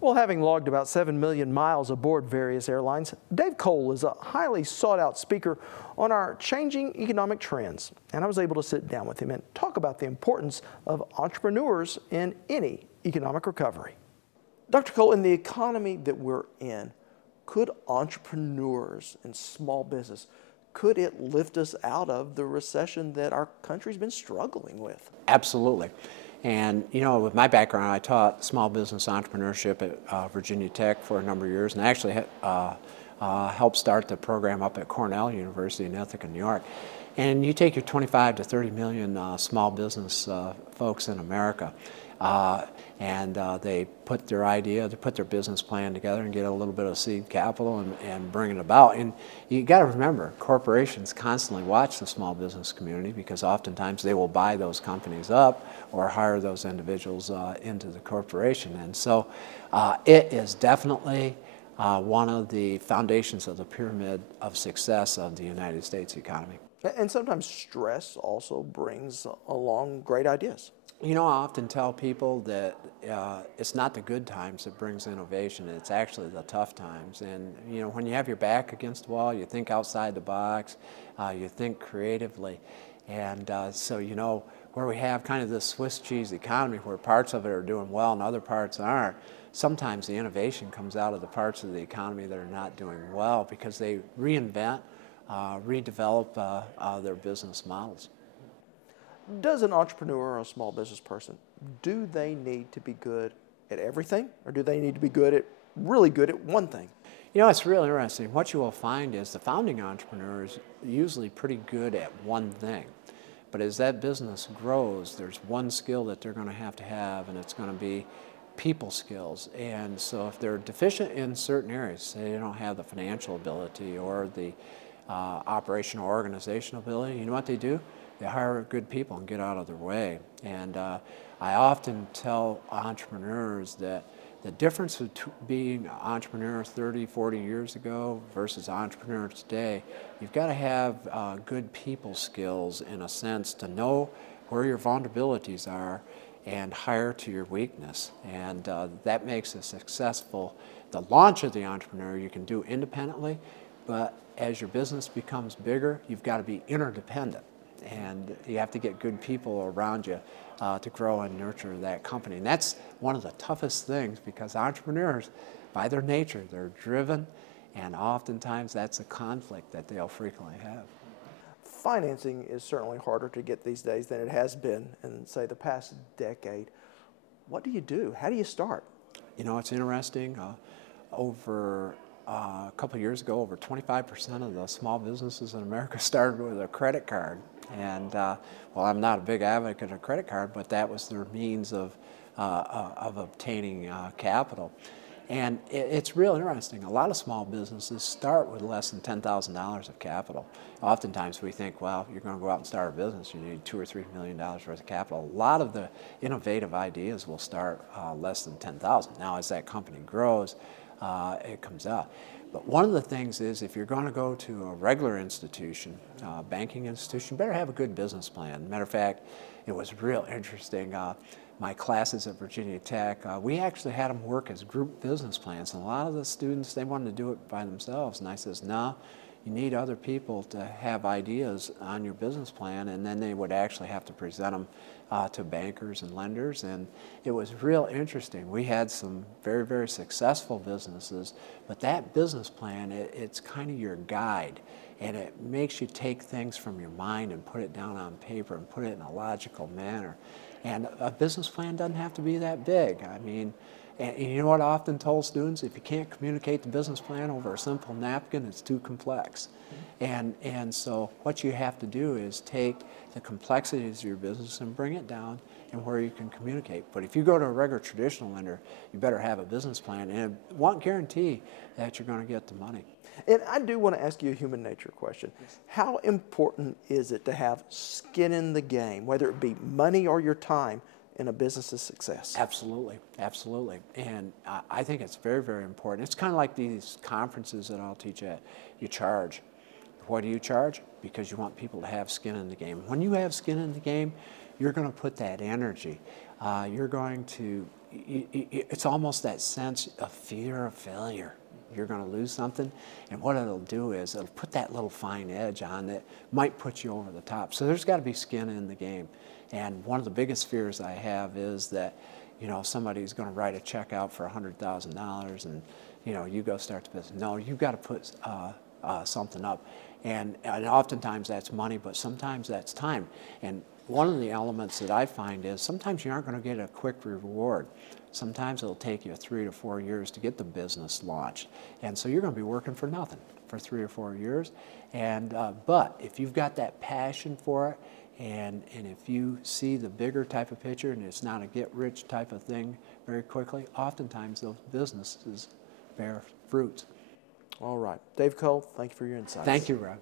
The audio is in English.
Well, having logged about 7 million miles aboard various airlines, Dave Kohl is a highly sought-out speaker on our changing economic trends. And I was able to sit down with him and talk about the importance of entrepreneurs in any economic recovery. Dr. Kohl, in the economy that we're in, could entrepreneurs and small business, could it lift us out of the recession that our country's been struggling with? Absolutely. And, you know, with my background, I taught small business entrepreneurship at Virginia Tech for a number of years, and I actually helped start the program up at Cornell University in Ithaca, New York. And you take your 25 to 30 million small business folks in America, and they put their idea, they put their business plan together and get a little bit of seed capital and bring it about. And you got to remember, corporations constantly watch the small business community because oftentimes they will buy those companies up or hire those individuals into the corporation. And so it is definitely one of the foundations of the pyramid of success of the United States economy. And sometimes stress also brings along great ideas. You know, I often tell people that it's not the good times that brings innovation, it's actually the tough times. And, you know, when you have your back against the wall, you think outside the box, you think creatively. And so, you know, where we have kind of this Swiss cheese economy where parts of it are doing well and other parts aren't, sometimes the innovation comes out of the parts of the economy that are not doing well because they reinvent, redevelop their business models. Does an entrepreneur or a small business person, do they need to be good at everything, or do they need to be really good at one thing? You know, it's really interesting. What you will find is the founding entrepreneur is usually pretty good at one thing. But as that business grows, there's one skill that they're going to have, and it's going to be people skills. And so if they're deficient in certain areas, say they don't have the financial ability or the operational organizational ability, you know what they do? They hire good people and get out of their way. And I often tell entrepreneurs that the difference between being an entrepreneur 30, 40 years ago versus an entrepreneur today, you've got to have good people skills in a sense to know where your vulnerabilities are and hire to your weakness. And that makes it successful. The launch of the entrepreneur you can do independently, but as your business becomes bigger, you've got to be interdependent. And you have to get good people around you to grow and nurture that company. And that's one of the toughest things because entrepreneurs, by their nature, they're driven, and oftentimes that's a conflict that they'll frequently have. Financing is certainly harder to get these days than it has been in, say, the past decade. What do you do? How do you start? You know, it's interesting. Over a couple of years ago, over 25% of the small businesses in America started with a credit card. And well, I'm not a big advocate of a credit card, but that was their means of obtaining capital. And it's real interesting. A lot of small businesses start with less than $10,000 of capital. Oftentimes we think, well, you're going to go out and start a business, you need $2 or $3 million worth of capital. A lot of the innovative ideas will start less than $10,000. Now, as that company grows, it comes out. But one of the things is if you're going to go to a regular institution, banking institution, you better have a good business plan. Matter of fact, it was real interesting. My classes at Virginia Tech, we actually had them work as group business plans. And a lot of the students, they wanted to do it by themselves. And I says, no, you need other people to have ideas on your business plan, and then they would actually have to present them to bankers and lenders. And it was real interesting. We had some very, very successful businesses, but that business plan, it's kind of your guide. And it makes you take things from your mind and put it down on paper and put it in a logical manner. And a business plan doesn't have to be that big. I mean, and you know what I often told students? If you can't communicate the business plan over a simple napkin, it's too complex. And so what you have to do is take the complexities of your business and bring it down and where you can communicate. But if you go to a regular traditional lender, you better have a business plan and it won't guarantee that you're going to get the money. And I do want to ask you a human nature question. How important is it to have skin in the game, whether it be money or your time, in a business's success? Absolutely, absolutely. And I think it's very, very important. It's kind of like these conferences that I'll teach at. You charge. Why do you charge? Because you want people to have skin in the game. When you have skin in the game, you're going to put that energy. You're going to it's almost that sense of fear of failure. You're going to lose something, and what it'll do is it'll put that little fine edge on that might put you over the top. So there's got to be skin in the game. And one of the biggest fears I have is that, you know, somebody's going to write a check out for $100,000 and, you know, you go start the business. No, you've got to put something up. And oftentimes that's money, but sometimes that's time. And one of the elements that I find is sometimes you aren't going to get a quick reward. Sometimes it'll take you 3 to 4 years to get the business launched. And so you're going to be working for nothing for 3 or 4 years. And, but if you've got that passion for it, and if you see the bigger type of picture and it's not a get-rich type of thing very quickly, oftentimes those businesses bear fruits. All right. Dave Kohl, thank you for your insights. Thank you, Rob.